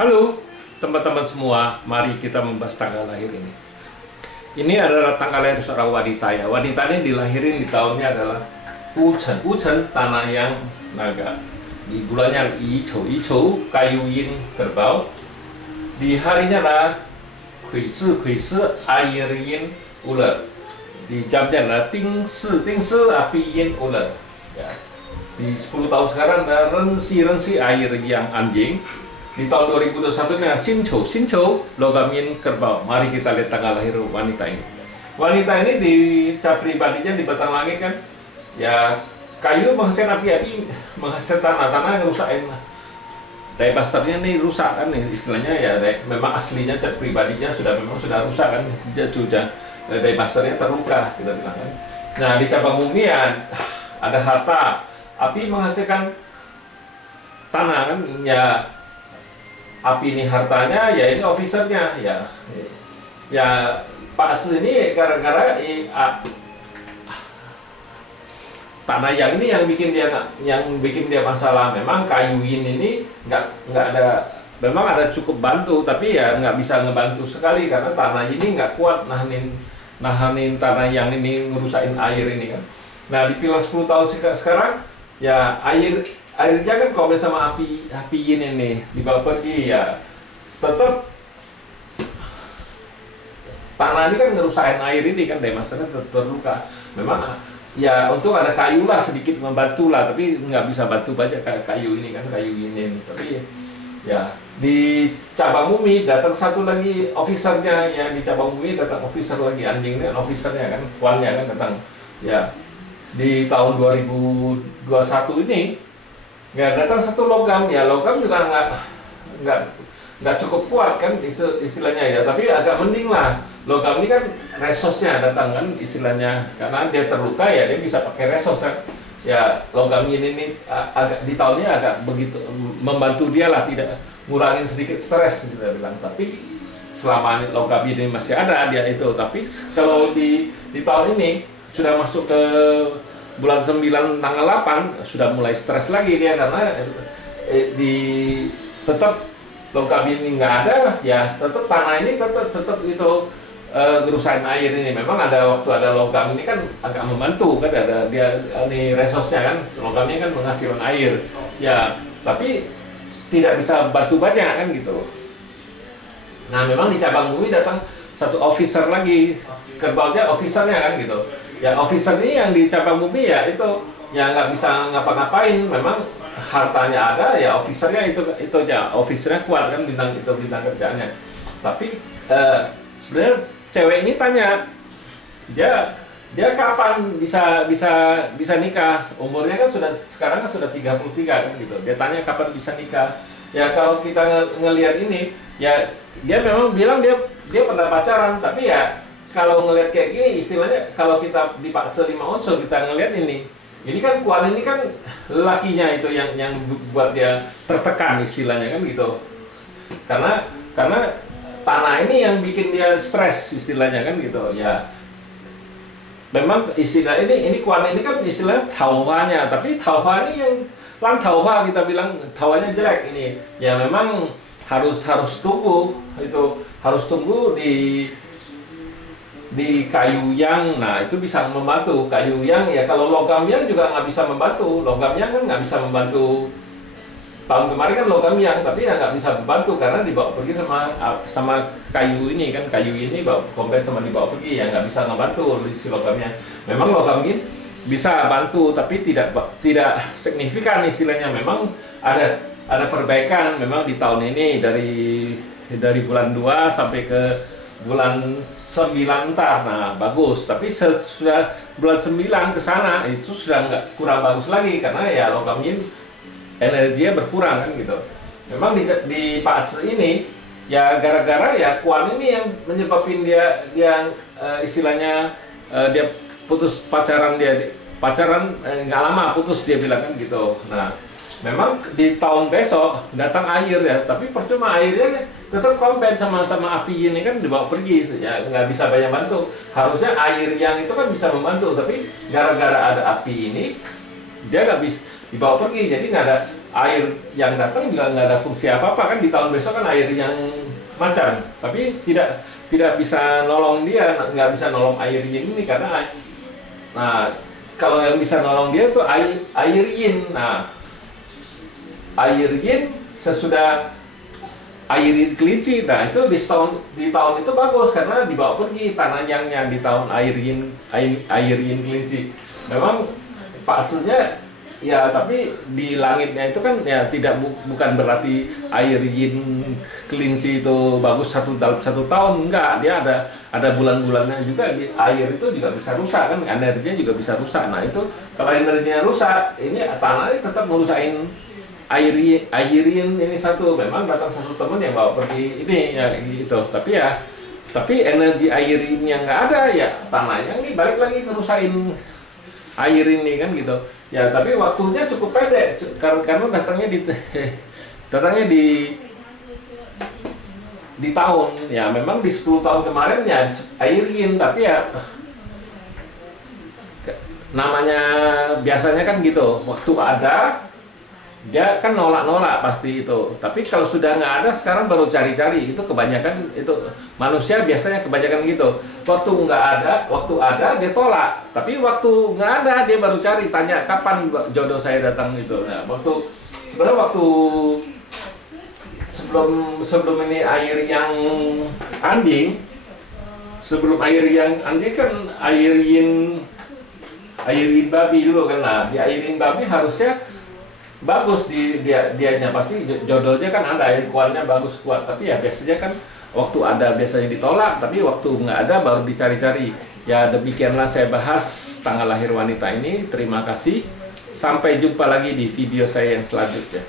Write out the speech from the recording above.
Halo teman-teman semua, mari kita membahas tanggal lahir ini. Ini adalah tanggal lahir seorang wanita ya. Wanita ini dilahirin di tahunnya adalah Wuchen. Wuchen tanah yang naga. Di bulannya Yichou. Yichou kayu yin kerbau. Di harinya adalah Kui Si air yin ular. Di jamnya adalah Ting Si api yin ular. Ya. Di 10 tahun sekarang ada Ren Si air yang anjing. Di tahun 2021 ini Xin Chou logam yin kerbau. Mari kita lihat tanggal lahir wanita ini. Wanita ini di cap pribadinya di batang langit kan, ya kayu menghasilkan api, menghasilkan tanah yang rusakin. Diebasternya nih rusak kan nih istilahnya ya. Memang aslinya cap pribadinya sudah rusak kan, dia sudah diebasternya terluka kita bilang kan. Nah di cabang bumi ya ada harta, api menghasilkan tanah kan ya. Api ini hartanya, ya ini officernya ya Pak Aceh ini gara-gara tanah yang ini yang bikin dia masalah. Memang kayu ini nggak ada, memang ada cukup bantu, tapi ya nggak bisa ngebantu sekali karena tanah ini nggak kuat nahanin tanah yang ini ngerusakin air ini kan. Nah di pilar 10 tahun sekarang ya airnya kan kalau sama api yin ini dibawa pergi ya tetap tanah ini kan ngerusakin air ini kan, demasternya terluka. Memang ya untung ada kayu lah sedikit membantu lah, tapi nggak bisa bantu banyak kayu ini kan, kayu ini. Tapi ya di cabang bumi datang satu lagi officernya ya, di cabang bumi datang officer lagi, anjingnya officernya kan, tuannya kan datang ya. Di tahun 2021 ini ya datang satu logam, ya logam juga nggak cukup kuat kan istilahnya ya, tapi agak mending lah. Logam ini kan resosnya datang kan istilahnya, karena dia terluka ya dia bisa pakai resos kan. Ya logam ini agak di tahunnya agak begitu membantu dia lah, tidak ngurangin sedikit stres kita bilang. Tapi selama logam ini masih ada dia itu, tapi kalau di tahun ini sudah masuk ke bulan 9 tanggal 8 sudah mulai stres lagi dia, karena tetap logam ini nggak ada ya, tetap tanah ini tetap itu ngerusain air ini. Memang ada waktu ada logam ini kan agak membantu kan, ada dia ini resosnya kan, logamnya kan menghasilkan air ya, tapi tidak bisa bantu banyak kan gitu. Nah memang di cabang bumi datang satu officer lagi, kerbaunya officernya kan gitu. Ya officer ini yang di cabang bumi ya itu ya nggak bisa ngapa-ngapain. Memang hartanya ada ya, officernya itu aja, officernya kuat kan, bintang kerjaannya. Tapi sebenarnya cewek ini tanya dia kapan bisa nikah, umurnya kan sekarang kan sudah 33 kan gitu. Dia tanya kapan bisa nikah. Ya kalau kita ngelihat ini ya dia memang bilang dia pernah pacaran, tapi ya kalau ngelihat kayak gini istilahnya, kalau kita di Pak Ce 5 unsur kita ngelihat ini kan Kuan ini kan lelakinya itu yang buat dia tertekan istilahnya kan gitu, karena tanah ini yang bikin dia stres istilahnya kan gitu ya. Memang istilah ini Kuan ini kan istilah tauhanya, tapi tauha ini yang tauha kita bilang tauhanya jelek ini ya. Memang harus tunggu itu, harus tunggu di kayu yang, nah itu bisa membantu. Kayu yang ya, kalau logam yang juga nggak bisa membantu. Logam yang kan nggak bisa membantu. Tahun kemarin kan logam yang, tapi ya nggak bisa membantu karena dibawa pergi sama kayu ini kan. Kayu ini bawa kompet sama dibawa pergi ya, nggak bisa ngebantu si logamnya. Memang logam ini bisa bantu tapi tidak signifikan istilahnya. Memang ada perbaikan memang di tahun ini, dari bulan 2 sampai ke bulan 9 ntar, nah bagus. Tapi sudah bulan 9 ke sana itu sudah kurang bagus lagi, karena ya logam yin energinya berkurang kan gitu. Memang di Pak Aceh ini ya gara-gara ya Kuan ini yang menyebabin dia istilahnya dia putus pacaran, nggak lama putus dia bilang kan gitu. Nah memang di tahun besok datang air ya, tapi percuma, airnya tetap kompet sama api ini kan dibawa pergi ya, nggak bisa banyak bantu. Harusnya air yang itu kan bisa membantu, tapi gara-gara ada api ini dia nggak bisa dibawa pergi, jadi air yang datang juga nggak ada fungsi apa-apa kan, di tahun besok kan air yang macan, tapi tidak bisa nolong dia, nggak bisa nolong air yin ini karena nah kalau yang bisa nolong dia tuh air yin. Nah air yin sesudah air yin kelinci, nah itu di tahun itu bagus karena dibawa pergi tanah yangnya di tahun air yin kelinci. Memang maksudnya ya, tapi di langitnya itu kan ya bukan berarti air yin kelinci itu bagus dalam satu tahun, enggak, dia ada bulan-bulannya juga. Air itu juga bisa rusak kan, energinya juga bisa rusak. Nah itu kalau energinya rusak, ini tanah tetap merusakin air yin ini satu. Memang datang satu teman yang bawa pergi ini ya gitu, tapi energi air yin yang nggak ada ya tanahnya ini balik lagi ngerusain air ini kan gitu. Ya tapi waktunya cukup pendek karena datangnya di tahun ya, memang di 10 tahun kemarin ya air yin, tapi ya namanya biasanya kan gitu, waktu ada dia kan nolak pasti itu, tapi kalau sudah nggak ada sekarang baru cari-cari. Itu kebanyakan, itu manusia biasanya kebanyakan gitu, waktu ada dia tolak, tapi waktu nggak ada dia baru cari, tanya kapan jodoh saya datang gitu. Nah sebenarnya waktu sebelum ini air yang anjing, kan air yin babi dulu kan. Nah di air yin babi harusnya bagus, dianya pasti jodohnya kan ada, yang kuatnya bagus kuat, tapi ya biasanya kan waktu ada biasanya ditolak, tapi waktu nggak ada baru dicari-cari. Ya demikianlah saya bahas tanggal lahir wanita ini. Terima kasih, sampai jumpa lagi di video saya yang selanjutnya.